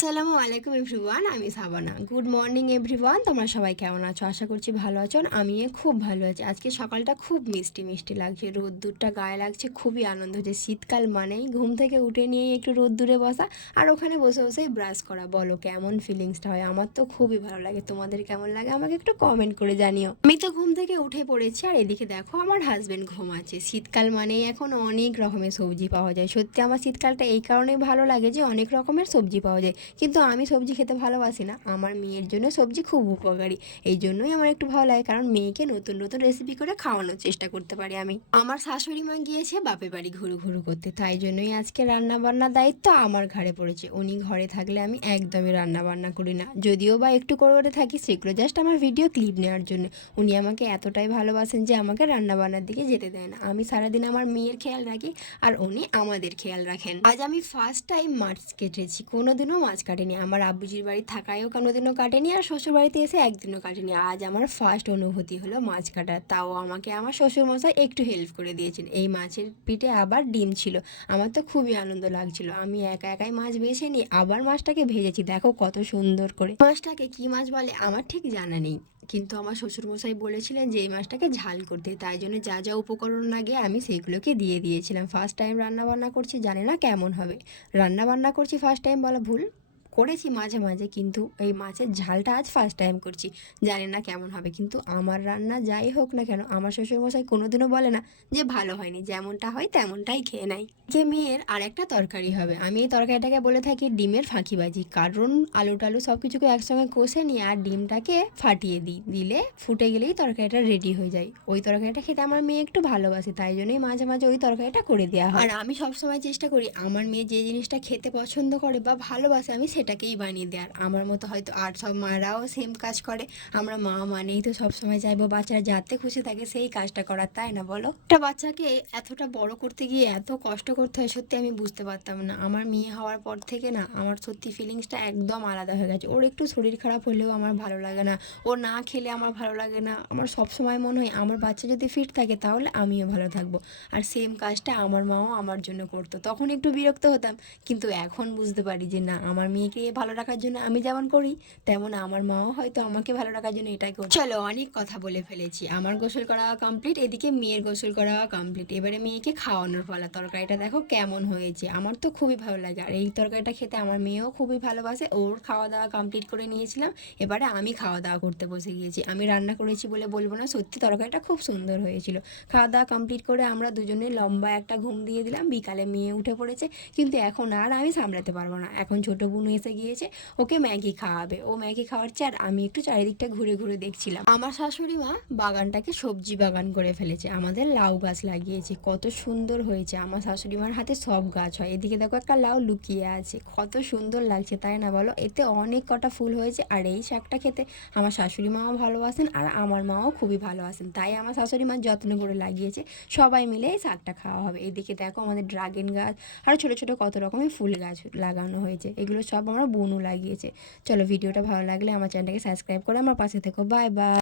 আসসালামু আলাইকুম এভরিওয়ান, আমি সাবানা। গুড মর্নিং এভরিওয়ান, তোমরা সবাই কেমন আছো? আশা করছি ভালো আছো। আমি খুব ভালো আছি। আজকে সকালটা খুব মিষ্টি মিষ্টি লাগছে, রোদ্দুরটা গায়ে লাগছে, খুবই আনন্দ হচ্ছে। শীতকাল মানেই ঘুম থেকে উঠে নিয়ে একটু রোদ্দুরে বসা আর ওখানে বসে বসেই ব্রাশ করা। বলো কেমন ফিলিংসটা হয়? আমার তো খুবই ভালো লাগে। তোমাদের কেমন লাগে আমাকে একটু কমেন্ট করে জানিও। আমি তো ঘুম থেকে উঠে পড়েছি আর এদিকে দেখো আমার হাজবেন্ড ঘুমাচ্ছে। শীতকাল মানেই এখন অনেক রকমের সবজি পাওয়া যায়। সত্যি আমার শীতকালটা এই কারণেই ভালো লাগে যে অনেক রকমের সবজি পাওয়া যায়। কিন্তু আমি সবজি খেতে ভালোবাসি না। আমার মেয়ের জন্য সবজি খুব উপকারী, এই জন্যই আমার একটু ভালো লাগে, কারণ মেয়েকে নতুন নতুন রেসিপি করে খাওয়ানোর চেষ্টা করতে পারি আমি। আমার শাশুড়ি মা গিয়েছে বাপের বাড়ি ঘুরু ঘুরু করতে, তাই জন্যই আজকে রান্না বান্নার দায়িত্ব আমার ঘাড়ে পড়েছে। উনি ঘরে থাকলে আমি একদমই রান্না বান্না করি না, যদিও বা একটু করে থাকি, সেগুলো জাস্ট আমার ভিডিও ক্লিপ নেওয়ার জন্য। উনি আমাকে এতটাই ভালোবাসেন যে আমাকে রান্না বান্নার দিকে যেতে দেয় না। আমি সারাদিন আমার মেয়ের খেয়াল রাখি আর উনি আমাদের খেয়াল রাখেন। আজ আমি ফার্স্ট টাইম মাছ কেটেছি, কোনোদিনও মাছ কাটেনি। আমার আব্বুজির বাড়ি থাকায়ও কোনোদিনও কাটেনি, আর শ্বশুর বাড়িতে এসে একদিনও কাটেনি। আজ আমার ফার্স্ট অনুভূতি হলো মাছ কাটার, তাও আমাকে আমার শ্বশুরমশাই একটু হেল্প করে দিয়েছেন। এই মাছের পিঠে আবার ডিম ছিল, আমার তো খুবই আনন্দ লাগছিল। আমি একা একাই মাছ বেছে নিই, আবার মাছটাকে ভেজেছি। দেখো কত সুন্দর করে। মাছটাকে কি মাছ বলে আমার ঠিক জানা নেই, কিন্তু আমার শ্বশুরমশাই বলেছিলেন যে এই মাছটাকে ঝাল করতে, তাই জন্য যা যা উপকরণ লাগে আমি সেইগুলোকে দিয়ে দিয়েছিলাম। ফার্স্ট টাইম রান্না বান্না করছি, জানি না কেমন হবে। রান্না বান্না করছি ফার্স্ট টাইম বলা ভুল, করেছি মাঝে মাঝে, কিন্তু এই মাছের ঝালটা আজ ফার্স্ট টাইম করছি। জানি না কেমন হবে, কিন্তু আমার রান্না যাই হোক না কেন আমার শ্বশুরমশাই কোনোদিনও বলে না যে ভালো হয়নি, যেমনটা হয় তেমনটাই খেয়ে নেয়। যে মেয়ের আর একটা তরকারি হবে, আমি এই তরকারিটাকে বলে থাকি ডিমের ফাঁকিবাজি, কারণ আলু টালু সব কিছুকে একসঙ্গে কষে নিয়ে আর ডিমটাকে ফাটিয়ে দিলে ফুটে গেলেই তরকারিটা রেডি হয়ে যায়। ওই তরকারিটা খেতে আমার মেয়ে একটু ভালোবাসে, তাই জন্যই মাঝে মাঝে ওই তরকারিটা করে দেওয়া হয়। আর আমি সবসময় চেষ্টা করি আমার মেয়ে যে জিনিসটা খেতে পছন্দ করে বা ভালোবাসে আমি সেটাকেই বানিয়ে দেওয়ার। আমার মতো হয়তো আর সব মারাও সেম কাজ করে। আমরা মা মানেই তো সবসময় চাইবো বাচ্চারা যাতে খুশি থাকে সেই কাজটা করার, তাই না বলো? একটা বাচ্চাকে এতটা বড় করতে গিয়ে এত কষ্ট করতে হয়, সত্যি আমি বুঝতে পারতাম না। আমার মেয়ে হওয়ার পর থেকে না আমার সত্যি ফিলিংসটা একদম আলাদা হয়ে গেছে। ওর একটু শরীর খারাপ হলেও আমার ভালো লাগে না, ও না খেলে আমার ভালো লাগে না। আমার সবসময় মনে হয় আমার বাচ্চা যদি ফিট থাকে তাহলে আমিও ভালো থাকবো। আর সেম কাজটা আমার মাও আমার জন্য করতো, তখন একটু বিরক্ত হতাম, কিন্তু এখন বুঝতে পারি যে না, আমার মেয়েকে ভালো রাখার জন্য আমি যেমন করি তেমন আমার মাও হয়তো আমাকে ভালো রাখার জন্য এটাই করছে। চলো অনেক কথা বলে ফেলেছি, আমার গোসল করা কমপ্লিট, এদিকে মেয়ের গোসল করা কমপ্লিট। এবারে মেয়েকে খাওয়ানোর পালা। তরকারিটা দেখো কেমন হয়েছে, আমার তো খুবই ভালো লাগে। আর এই তরকারিটা খেতে আমার মেয়েও খুবই ভালোবাসে। ওর খাওয়া দাওয়া কমপ্লিট করে নিয়েছিলাম, এবারে আমি খাওয়া দাওয়া করতে বসে গিয়েছি। আমি রান্না করেছি বলে বলবো না, সত্যি তরকারিটা খুব সুন্দর হয়েছিল। খাওয়া দাওয়া কমপ্লিট করে আমরা দুজনে লম্বা একটা ঘুম দিয়ে দিলাম। বিকালে মেয়ে উঠে পড়েছে, কিন্তু এখন আর আমি সামলাতে পারবো না। এখন ছোটো বোন এসে গিয়েছে, ওকে ম্যাগি খাওয়াবে। ও ম্যাগি খাওয়াচ্ছে আর আমি একটু চারিদিকটা ঘুরে ঘুরে দেখছিলাম। আমার শাশুড়ি মা বাগানটাকে সবজি বাগান করে ফেলেছে, আমাদের লাউ গাছ লাগিয়েছে, কত সুন্দর হয়েছে। আমার শাশুড়ি মার হাতে সব গাছ হয়। এদিকে দেখো একটা লাউ লুকিয়ে আছে, কত সুন্দর লাগছে তাই না বলো? এতে অনেক কটা ফুল হয়েছে। আর এই শাকটা খেতে আমার শাশুড়ি মাও ভালোবাসেন আর আমার মাও খুবই ভালোবাসেন, তাই আমার শাশুড়ি মা যত্ন করে লাগিয়েছে। সবাই মিলে এই শাকটা খাওয়া হবে। এদিকে দেখো আমাদের ড্রাগন গাছ আর ছোটো ছোটো কত রকমের ফুল গাছ লাগানো হয়েছে, এগুলো সব আমার বোনও লাগিয়েছে। চলো ভিডিওটা ভালো লাগলে আমার চ্যানেলটাকে সাবস্ক্রাইব করে আমার পাশে থেকো। Bye bye.